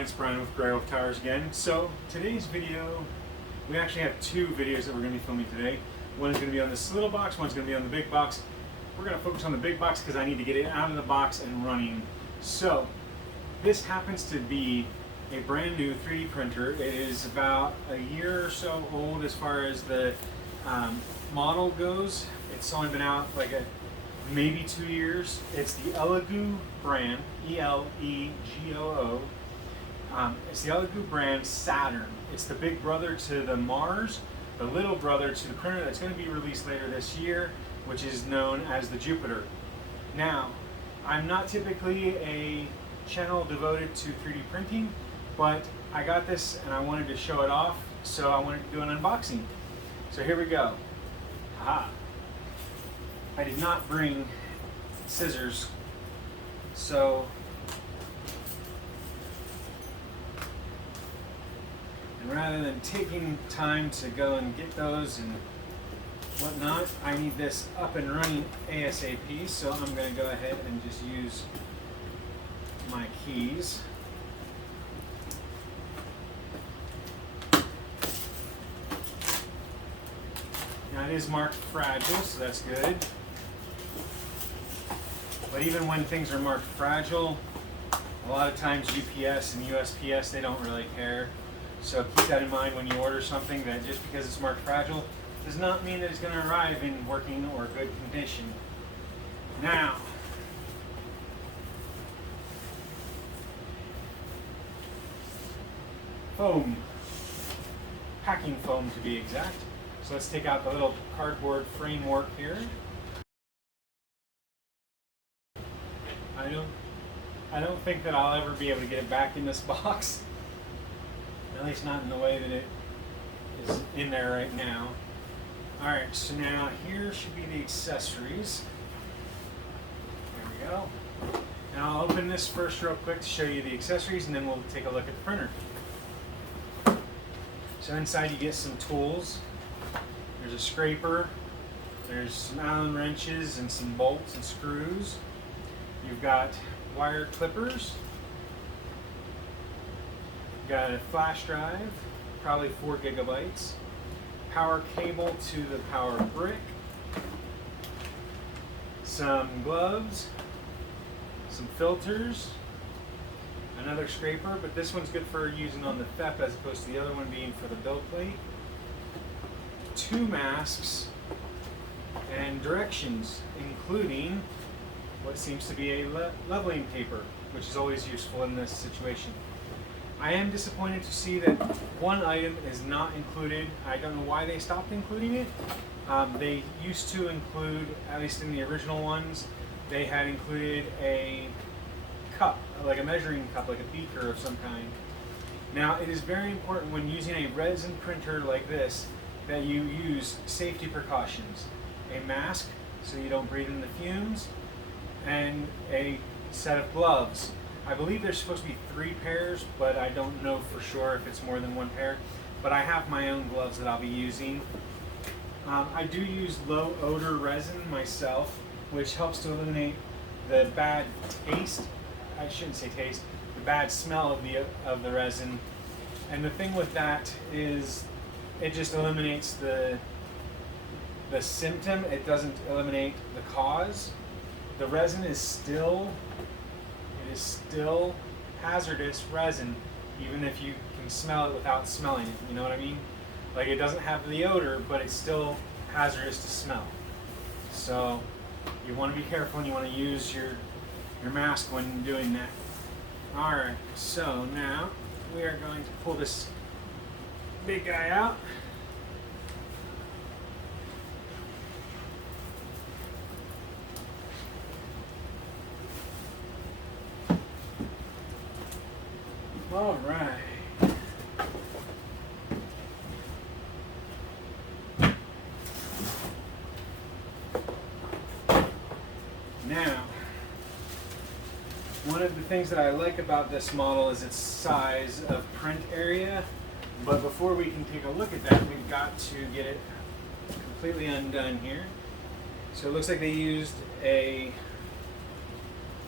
everyone, it's Brian with GreyWolf Towers again. So today's video, we actually have two videos that we're going to be filming today. One is going to be on this little box, one's going to be on the big box. We're going to focus on the big box because I need to get it out of the box and running. So this happens to be a brand new 3D printer. It is about a year or so old as far as the model goes. It's only been out like maybe 2 years. It's the Elegoo brand, E-L-E-G-O-O. It's the Elegoo brand Saturn. It's the big brother to the Mars, the little brother to the printer that's going to be released later this year, which is known as the Jupiter. Now, I'm not typically a channel devoted to 3D printing, but I got this and I wanted to show it off, so I wanted to do an unboxing. So here we go. Aha. I did not bring scissors, so and rather than taking time to go and get those and whatnot, I need this up and running ASAP, so I'm going to go ahead and just use my keys. Now it is marked fragile, so that's good. But even when things are marked fragile, a lot of times UPS and USPS, they don't really care. So keep that in mind when you order something, that just because it's marked fragile does not mean that it's going to arrive in working or good condition. Now, foam, packing foam to be exact. So let's take out the little cardboard framework here. I don't think that I'll ever be able to get it back in this box. At least not in the way that it is in there right now. Alright, so now here should be the accessories. There we go. Now I'll open this first real quick to show you the accessories, and then we'll take a look at the printer. So inside you get some tools. There's a scraper, there's some Allen wrenches and some bolts and screws. You've got wire clippers. You've got a flash drive, probably 4 gigabytes. Power cable to the power brick. Some gloves. Some filters. Another scraper, but this one's good for using on the FEP as opposed to the other one being for the build plate. 2 masks and directions, including what seems to be a leveling paper, which is always useful in this situation. I am disappointed to see that one item is not included. I don't know why they stopped including it. They used to include, at least in the original ones, they had included a cup, like a measuring cup, like a beaker of some kind. Now, it is very important when using a resin printer like this that you use safety precautions. A mask so you don't breathe in the fumes, and a set of gloves. I believe there's supposed to be 3 pairs, but I don't know for sure if it's more than 1 pair. But I have my own gloves that I'll be using. I do use low odor resin myself, which helps to eliminate the bad taste. I shouldn't say taste, the bad smell of the resin. And the thing with that is it just eliminates the symptom. It doesn't eliminate the cause. The resin is still hazardous resin, even if you can smell it without smelling it. You know what I mean? Like, it doesn't have the odor, but it's still hazardous to smell. So you want to be careful and you want to use your mask when doing that. Alright, so now we are going to pull this big guy out. All right. Now, one of the things that I like about this model is its size of print area, but before we can take a look at that, we've got to get it completely undone here. So it looks like they used a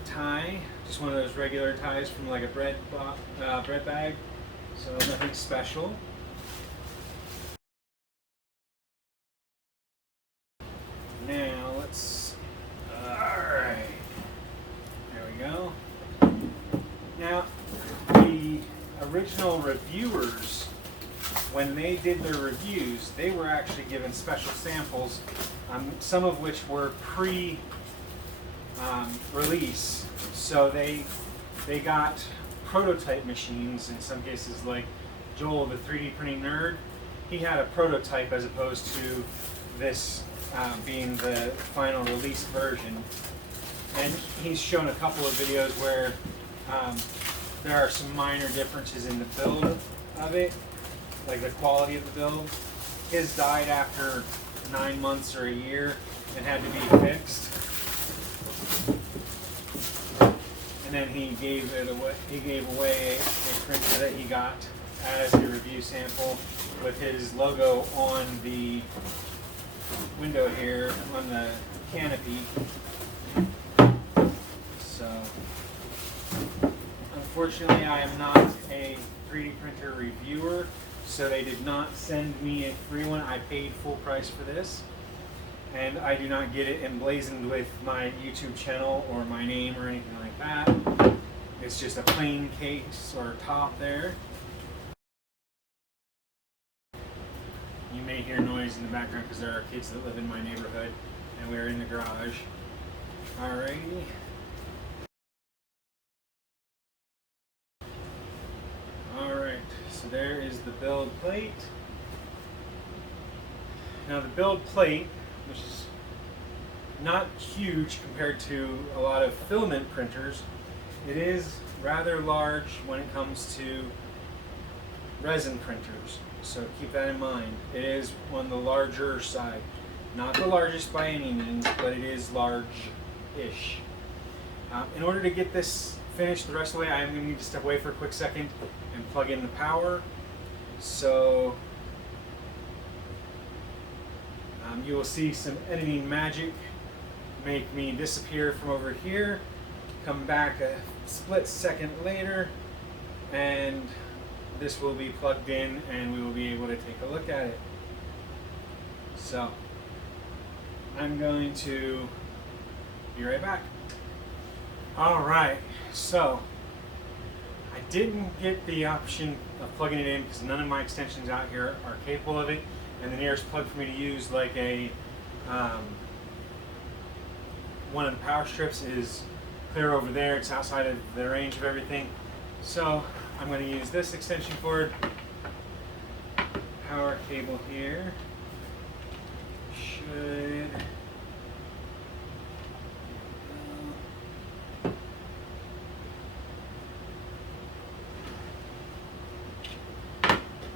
tie Just one of those regular ties from like a bread bag, so nothing special. Now let's, alright, there we go. Now, the original reviewers, when they did their reviews, they were actually given special samples, some of which were pre-release. So they got prototype machines in some cases, like Joel, the 3D printing nerd. He had a prototype as opposed to this being the final release version. And he's shown a couple of videos where there are some minor differences in the build of it, like the quality of the build. His died after 9 months or a year and had to be fixed. And then he gave it away. He gave away a printer that he got as a review sample with his logo on the window here on the canopy. So, unfortunately, I am not a 3D printer reviewer, so they did not send me a free one. I paid full price for this, and I do not get it emblazoned with my YouTube channel or my name or anything like that. It's just a plain case or top there. You may hear noise in the background because there are kids that live in my neighborhood, and we're in the garage. Alrighty. Alright, so there is the build plate. Now the build plate, which is not huge compared to a lot of filament printers, it is rather large when it comes to resin printers. So keep that in mind. It is on the larger side. Not the largest by any means, but it is large-ish. In order to get this finished the rest of the way, I am going to need to step away for a quick second and plug in the power. So you will see some editing magic make me disappear from over here, come back a split second later, and this will be plugged in and we will be able to take a look at it. So I'm going to be right back. Alright, so I didn't get the option of plugging it in because none of my extensions out here are capable of it, and the nearest plug for me to use, like a one of the power strips, is clear over there. It's outside of the range of everything. So I'm going to use this extension cord, power cable here. Should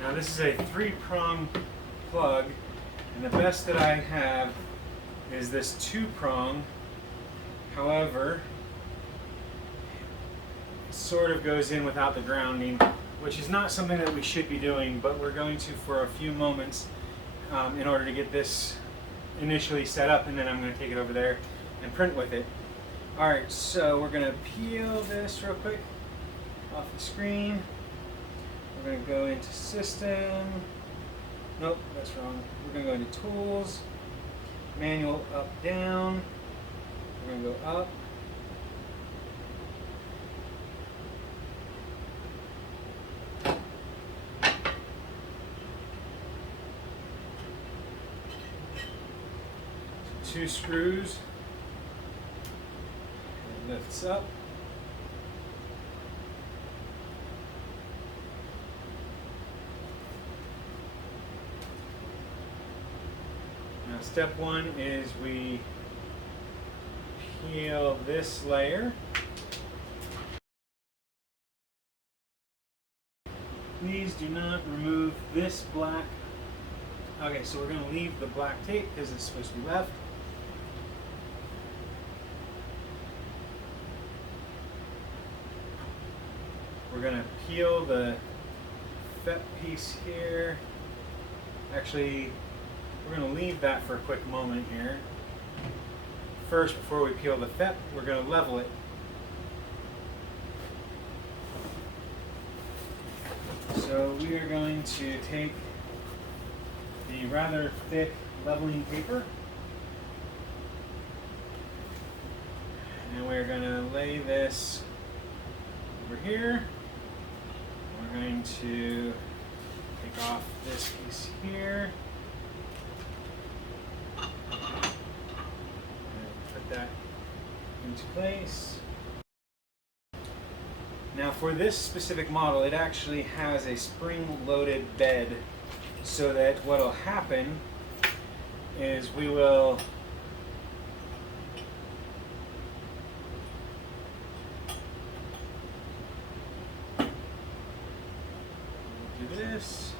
now this is a 3-prong plug, and the best that I have is this 2-prong. However, it sort of goes in without the grounding, which is not something that we should be doing, but we're going to for a few moments in order to get this initially set up, and then I'm going to take it over there and print with it. Alright, so we're going to peel this real quick off the screen. We're going to go into System. Nope, that's wrong. We're going to go into Tools, Manual up, down. We're going to go up. Two screws. It lifts up. Now step one is we peel this layer. Please do not remove this black. Okay, so we're going to leave the black tape because it's supposed to be left. We're going to peel the FEP piece here. Actually, we're going to leave that for a quick moment here. First, before we peel the FEP, we're going to level it. So we are going to take the rather thick leveling paper, and we're going to lay this over here. We're going to take off this piece here and put that into place. Now for this specific model, it actually has a spring-loaded bed, so that what will happen is we will do this.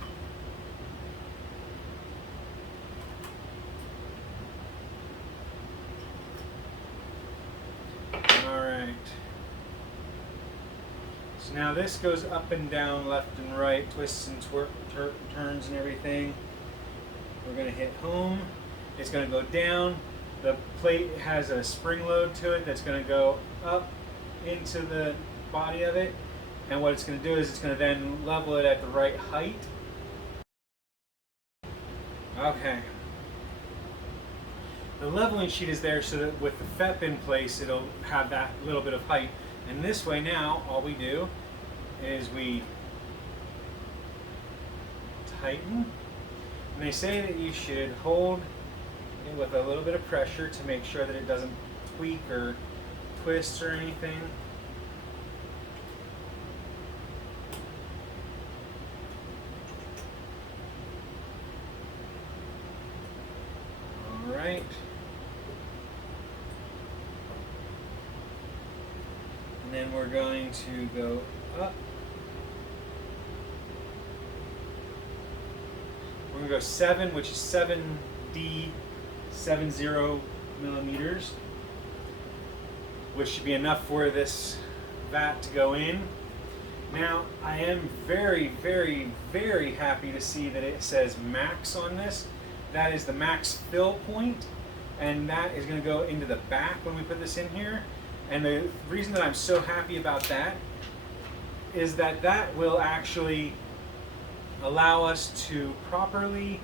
All right. So now this goes up and down, left and right, twists and turns and everything. We're going to hit home. It's going to go down. The plate has a spring load to it that's going to go up into the body of it. And what it's going to do is it's going to then level it at the right height. Okay. The leveling sheet is there so that with the FEP in place, it'll have that little bit of height. And this way now, all we do is we tighten. And they say that you should hold it with a little bit of pressure to make sure that it doesn't tweak or twist or anything. All right. And then we're going to go up. We're going to go 7, which is 7D, 70 millimeters, which should be enough for this vat to go in. Now, I am very, very, very happy to see that it says max on this. That is the max fill point, and that is going to go into the back when we put this in here. And the reason that I'm so happy about that is that that will actually allow us to properly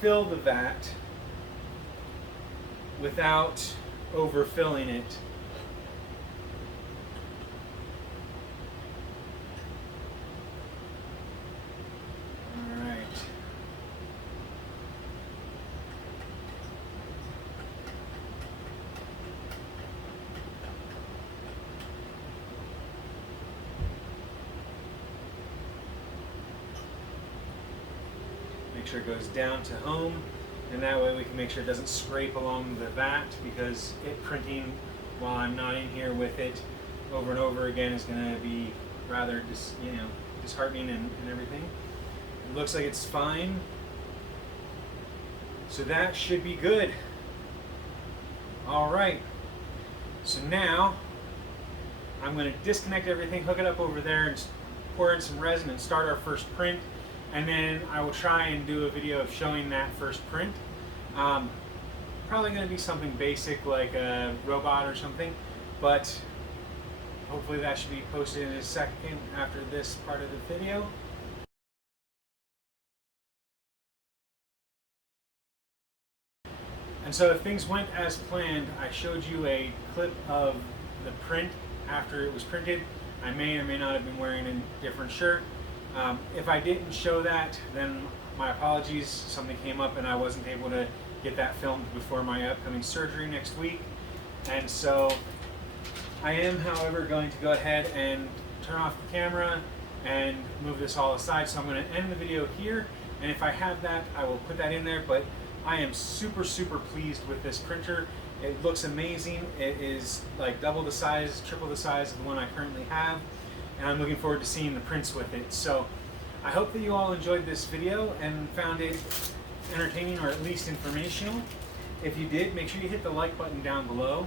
fill the vat without overfilling it. All right. Make sure it goes down to home, and that way we can make sure it doesn't scrape along the vat, because it printing while I'm not in here with it over and over again is going to be rather disheartening and everything. It looks like it's fine, so that should be good. All right, so now I'm going to disconnect everything, hook it up over there, and pour in some resin and start our first print. And then I will try and do a video of showing that first print. Probably going to be something basic like a robot or something, but hopefully that should be posted in a second after this part of the video. And so if things went as planned, I showed you a clip of the print after it was printed. I may or may not have been wearing a different shirt. If I didn't show that, then my apologies. Something came up and I wasn't able to get that filmed before my upcoming surgery next week. And so I am, however, going to go ahead and turn off the camera and move this all aside. So I'm going to end the video here, and if I have that, I will put that in there. But I am super, super pleased with this printer. It looks amazing. It is like double the size, triple the size of the one I currently have. And I'm looking forward to seeing the prints with it. So I hope that you all enjoyed this video and found it entertaining, or at least informational. If you did, make sure you hit the like button down below.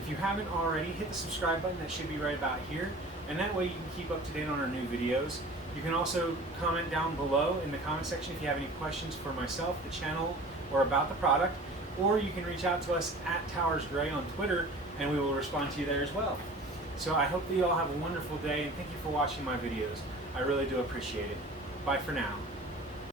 If you haven't already, hit the subscribe button. That should be right about here. And that way you can keep up to date on our new videos. You can also comment down below in the comment section if you have any questions for myself, the channel, or about the product. Or you can reach out to us at Towers Grey on Twitter, and we will respond to you there as well. So I hope that you all have a wonderful day, and thank you for watching my videos. I really do appreciate it. Bye for now.